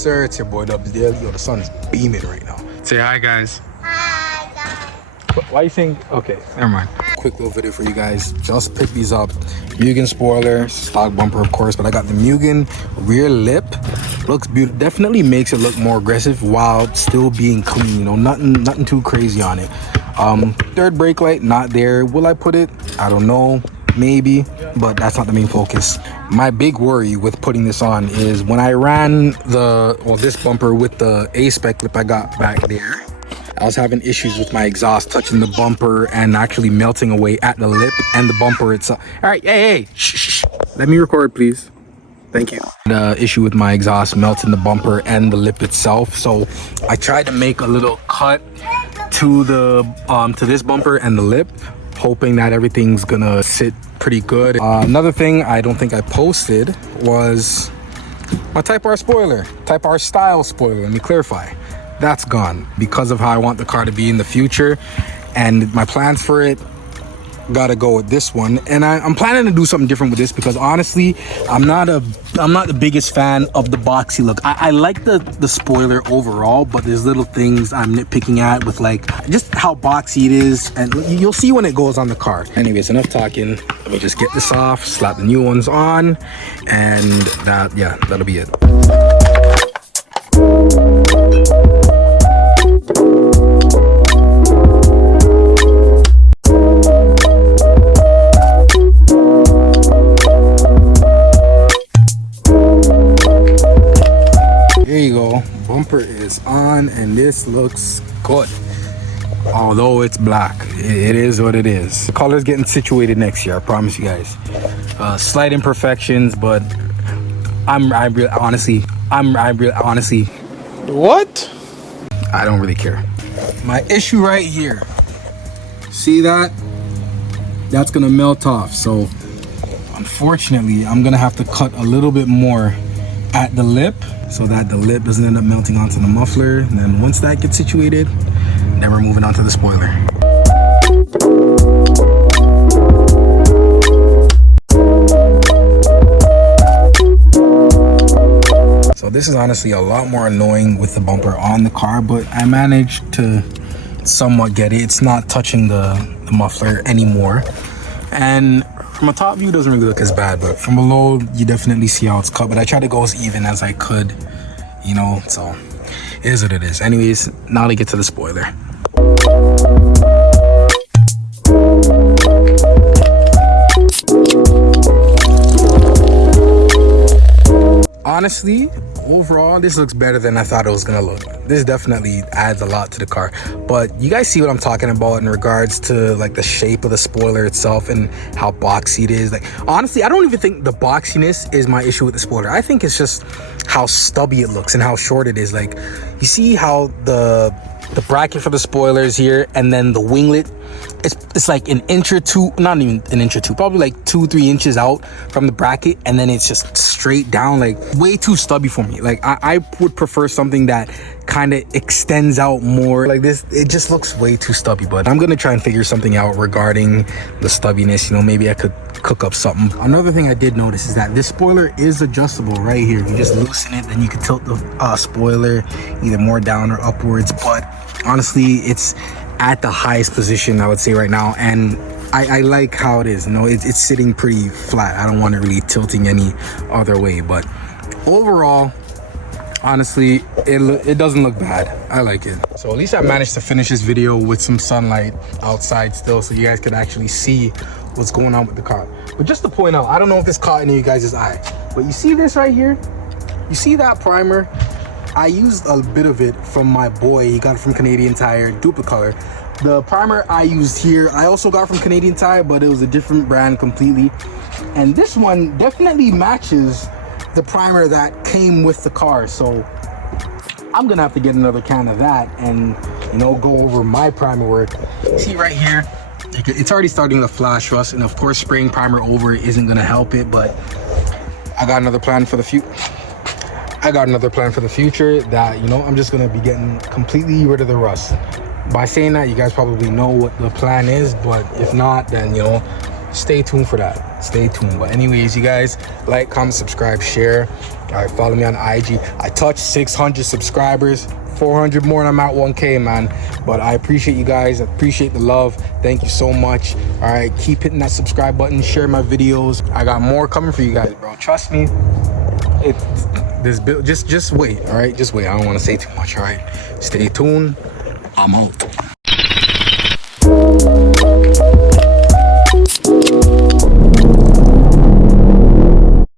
sir? It's your boy Dubs Daily. Yo, the sun's beaming right now. Say hi, guys. Hi, guys. Why you think? Okay, never mind. Quick little video for you guys. Just picked these up. Mugen spoiler, stock bumper, of course, but I got the Mugen rear lip. Looks beautiful. Definitely makes it look more aggressive while still being clean. You know, nothing too crazy on it. Third brake light, not there. Will I put it? I don't know. Maybe, but that's not the main focus. My big worry with putting this on is when I ran this bumper with the A-spec lip I got back there, I was having issues with my exhaust touching the bumper and actually melting away at the lip and the bumper itself. All right, hey, shh. Let me record, please. Thank you. The issue with my exhaust melting the bumper and the lip itself. So I tried to make a little cut to the to this bumper and the lip, hoping that everything's gonna sit pretty good. Another thing I don't think I posted was my Type R spoiler, Type R style spoiler. Let me clarify. That's gone because of how I want the car to be in the future, and my plans for it gotta go with this one. And I'm planning to do something different with this because honestly, I'm not the biggest fan of the boxy look. I like the spoiler overall, but there's little things I'm nitpicking at with like just how boxy it is, and you'll see when it goes on the car. Anyways, enough talking. Let me just get this off, slap the new ones on, and that'll be it. There you go, bumper is on and this looks good. Although it's black, it is what it is. The color's getting situated next year, I promise you guys. Slight imperfections, but I really honestly what? I don't really care. My issue right here, see that? That's gonna melt off. So unfortunately, I'm gonna have to cut a little bit more at the lip so that the lip doesn't end up melting onto the muffler. And then once that gets situated, then we're moving on to the spoiler. So this is honestly a lot more annoying with the bumper on the car, but I managed to somewhat get it. It's not touching the muffler anymore. And from a top view, it doesn't really look as bad, but from below, you definitely see how it's cut. But I tried to go as even as I could, you know, so it is what it is. Anyways, now to get to the spoiler. Honestly, overall, this looks better than I thought it was gonna look. This definitely adds a lot to the car, but you guys see what I'm talking about in regards to like the shape of the spoiler itself and how boxy it is. Like honestly, I don't even think the boxiness is my issue with the spoiler. I think it's just how stubby it looks and how short it is. Like you see how the bracket for the spoiler is here, and then the winglet, it's like an inch or two, not even an inch or two, probably like 2-3 inches out from the bracket, and then it's just straight down, like way too stubby for me. Like I would prefer something that kind of extends out more. Like this, it just looks way too stubby, but I'm gonna try and figure something out regarding the stubbiness. You know, maybe I could cook up something. Another thing I did notice is that this spoiler is adjustable right here. You just loosen it, then you can tilt the spoiler either more down or upwards. But honestly, it's at the highest position I would say right now, and I like how it is. You know, it's sitting pretty flat. I don't want it really tilting any other way, but overall, honestly, it doesn't look bad. I like it. So at least I managed to finish this video with some sunlight outside still, so you guys could actually see what's going on with the car. But just to point out, I don't know if this caught any of you guys' eye, but you see this right here? You see that primer? I used a bit of it from my boy. He got it from Canadian Tire, Duplicolor. The primer I used here, I also got from Canadian Tire, but it was a different brand completely. And this one definitely matches the primer that came with the car. So I'm gonna have to get another can of that and, you know, go over my primer work. See right here, it's already starting to flash rust, and of course spraying primer over it isn't gonna help it, but I got another plan for the future. That, you know, I'm just gonna be getting completely rid of the rust. By saying that, you guys probably know what the plan is, but if not, then, you know, stay tuned for that. Stay tuned. But anyways, you guys, like, comment, subscribe, share. All right, follow me on IG. I touched 600 subscribers, 400 more and I'm at 1K, man. But I appreciate you guys. I appreciate the love. Thank you so much. All right, keep hitting that subscribe button, share my videos. I got more coming for you guys, bro. Trust me. This build, just wait. All right, just wait. I don't want to say too much. All right, stay tuned. I'm out.